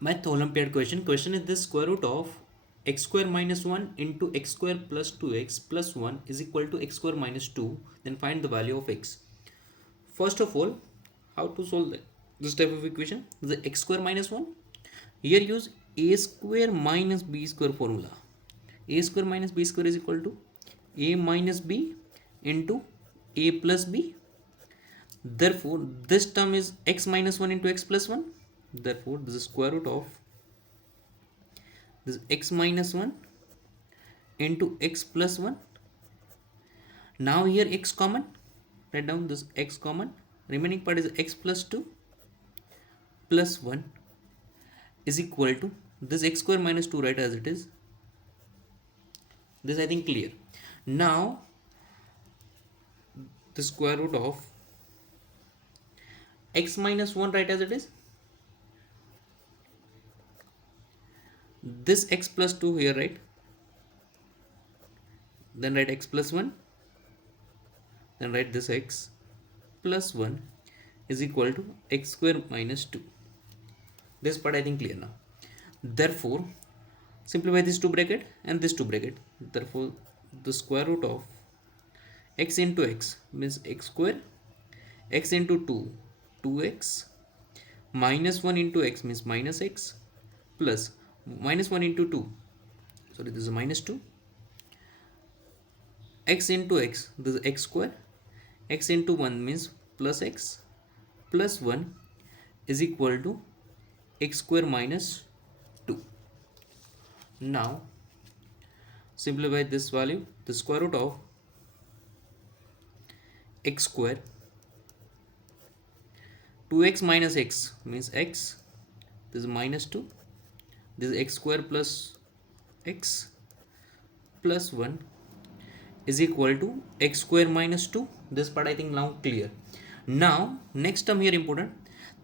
Math Olympiad question. Question is the square root of x square minus 1 into x square plus 2x plus 1 is equal to x square minus 2. Then find the value of x. First of all, how to solve this type of equation? The x square minus 1. Here use a square minus b square formula. A square minus b square is equal to a minus b into a plus b. Therefore, this term is x minus 1 into x plus 1. Therefore, this is square root of this x minus 1 into x plus 1. Now here x common. Write down this x common. Remaining part is x plus 2 plus 1 is equal to this x square minus 2, right, as it is. This I think clear. Now the square root of x minus 1, right, as it is. This x plus 2 here, right? Then write x plus 1. Then write this x plus 1 is equal to x square minus 2. This part I think clear now. Therefore, simplify this two bracket and this two bracket. Therefore, the square root of x into x means x square, x into 2, 2x, minus 1 into x means minus x, plus minus 1 into 2, sorry, this is minus 2, x into x, this is x square, x into 1 means plus x, plus 1 is equal to x square minus 2. Now simplify this value. The square root of x square, 2x minus x means x, this is minus 2, this is x square plus x plus 1 is equal to x square minus 2. This part I think now clear. Now next term here important,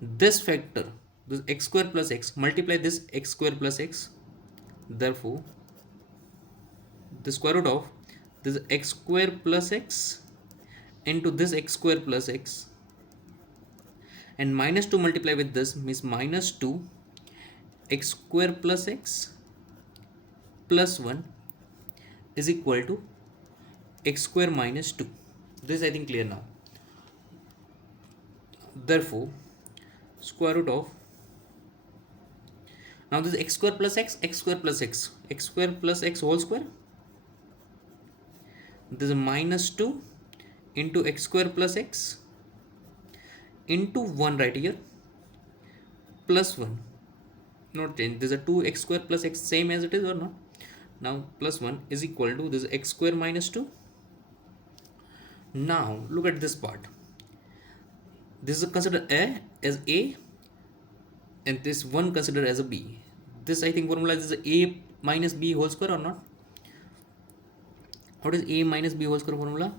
this factor, this x square plus x, multiply this x square plus x. Therefore, the square root of this x square plus x into this x square plus x, and minus 2 multiply with this means minus 2 x square plus x plus 1 is equal to x square minus 2. This I think clear now. Therefore, square root of, now this x square plus x square plus x square plus x whole square, this is minus 2 into x square plus x into 1 right here, plus 1, not change, this is a 2 x square plus x same as it is or not. Now plus 1 is equal to this x square minus 2. Now look at this part. This is considered as a and this one considered as a b. This I think formula is a minus b whole square or not. What is a minus b whole square formula?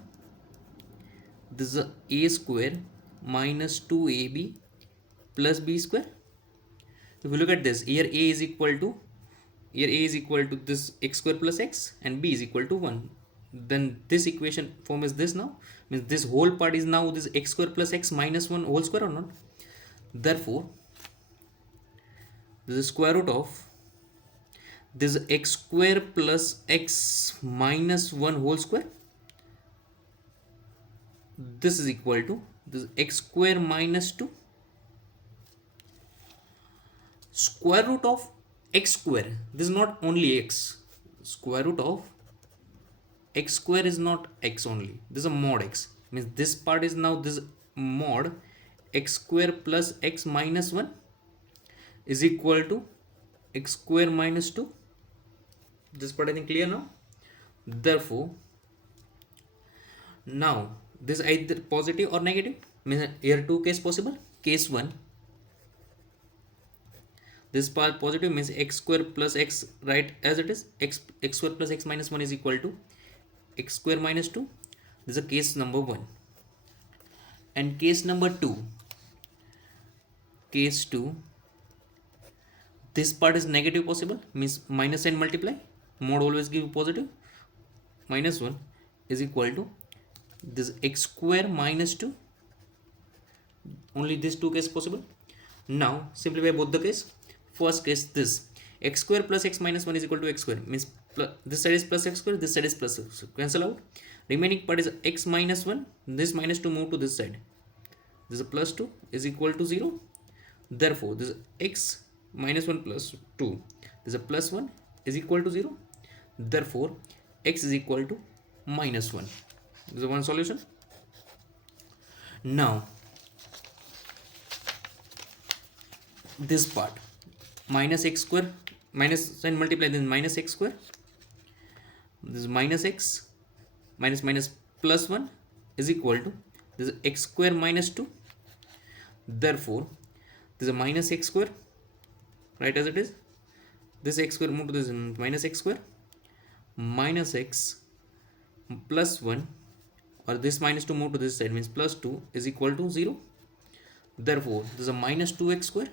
This is a square minus 2ab plus b square. If you look at this, here a is equal to, here a is equal to this x square plus x and b is equal to 1. Then this equation form is this now, means this whole part is now this x square plus x minus 1 whole square or not. Therefore, this is square root of this x square plus x minus 1 whole square. This is equal to this x square minus 2 square root of x square. This is not only x. Square root of x square is not x only. This is a mod x. Means this part is now this mod x square plus x minus 1 is equal to x square minus 2. This part I think clear now. Therefore, now this is either positive or negative. Means here two case possible. Case 1, this part positive means x square plus x, right, as it is, x square plus x minus 1 is equal to x square minus 2. This is a case number 1. And case number 2, case 2, this part is negative possible, means minus and multiply, mod always give positive, minus 1 is equal to this x square minus 2. Only these two cases possible. Now simplify both the case. first case this x square plus x minus 1 is equal to x square, means this side is plus x square, this side is plus x square. Cancel out. Remaining part is x minus 1, this minus 2 move to this side, this is a plus 2 is equal to 0. Therefore this x minus 1 plus 2, this is a plus 1 is equal to 0. Therefore x is equal to minus 1. This is one solution. Now this part minus x square, minus sign multiply, then minus x square, this is minus x minus minus plus 1 is equal to this is x square minus 2. Therefore this is a minus x square, right, as it is. This x square move to this minus x square, minus x plus 1, or this minus 2 move to this side, means plus 2 is equal to 0. Therefore this is a minus 2x square,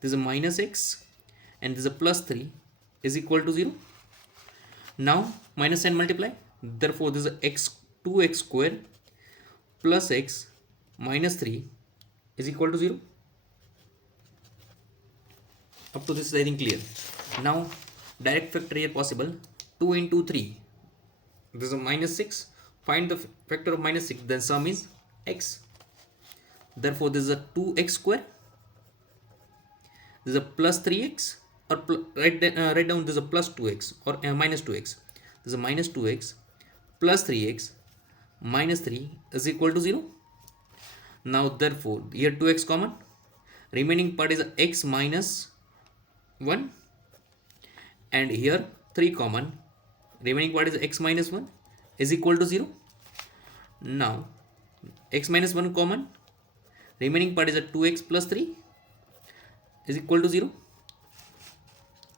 this is a minus x, and this is a plus 3 is equal to 0. Now minus and multiply, therefore this is x 2x square plus x minus 3 is equal to 0. Up to this is I think clear. Now direct factor here possible. 2 into 3, this is a minus 6. Find the factor of minus 6, then sum is x. Therefore this is a 2x square, this is a plus 3x, or write down this is a plus 2x or minus 2x. This is a minus 2x plus 3x minus 3 is equal to 0. Now therefore here 2x common, remaining part is x minus 1, and here 3 common, remaining part is x minus 1 is equal to 0. Now x minus 1 common, remaining part is a 2x plus 3 is equal to 0.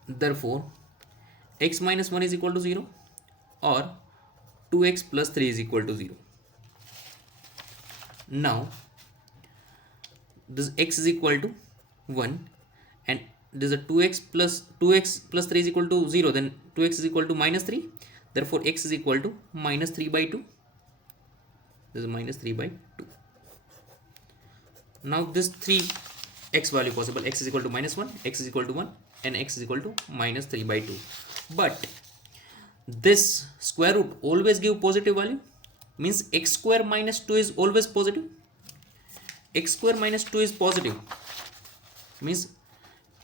Therefore x minus 1 is equal to 0, or 2x plus 3 is equal to 0. Now this x is equal to 1, and this is a 2x plus 3 is equal to 0, then 2x is equal to minus 3. Therefore x is equal to minus 3 by 2. This is minus 3 by 2. Now this 3 x value possible, x is equal to minus 1, x is equal to 1, and x is equal to minus 3 by 2. But this square root always give positive value, means x square minus 2 is always positive. X square minus 2 is positive, means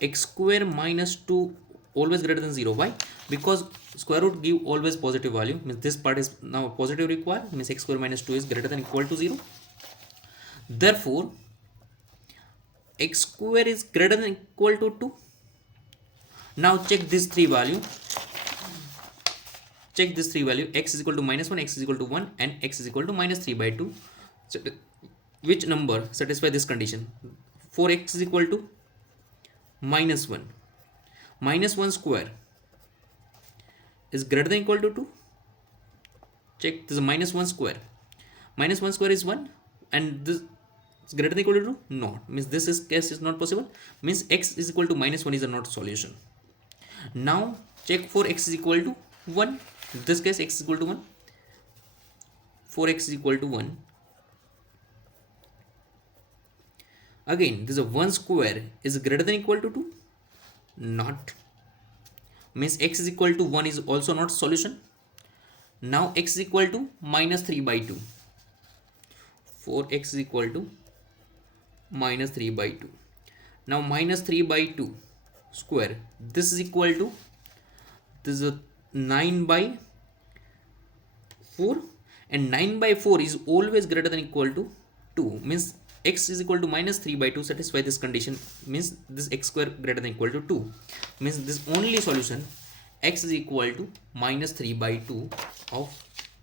x square minus 2 always greater than 0. Why? Because square root give always positive value, means this part is now positive required, means x square minus 2 is greater than equal to 0. Therefore x square is greater than equal to 2. Now check this 3 value. Check this 3 value, x is equal to minus 1, x is equal to 1, and x is equal to minus 3 by 2. So which number satisfy this condition? 4x is equal to minus 1. Minus 1 square is greater than equal to 2. Check, this is minus 1 square. Minus 1 square is 1, and this is greater than equal to 2? No. Means this is case is not possible. Means x is equal to minus 1 is a not solution. Now check for x is equal to 1. In this case x is equal to 1. 4x is equal to 1. Again, this is a 1 square is greater than equal to 2? Not. Means x is equal to 1 is also not solution. Now x is equal to minus 3 by 2. 4x is equal to minus 3 by 2. Now minus 3 by 2 square, this is equal to, this is a 9 by 4, and 9 by 4 is always greater than equal to 2. Means x is equal to minus 3 by 2 satisfy this condition, means this x square greater than equal to 2. Means this only solution x is equal to minus 3 by 2 of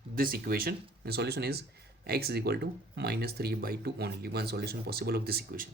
this equation. The solution is x is equal to minus 3 by 2 only. One solution possible of this equation.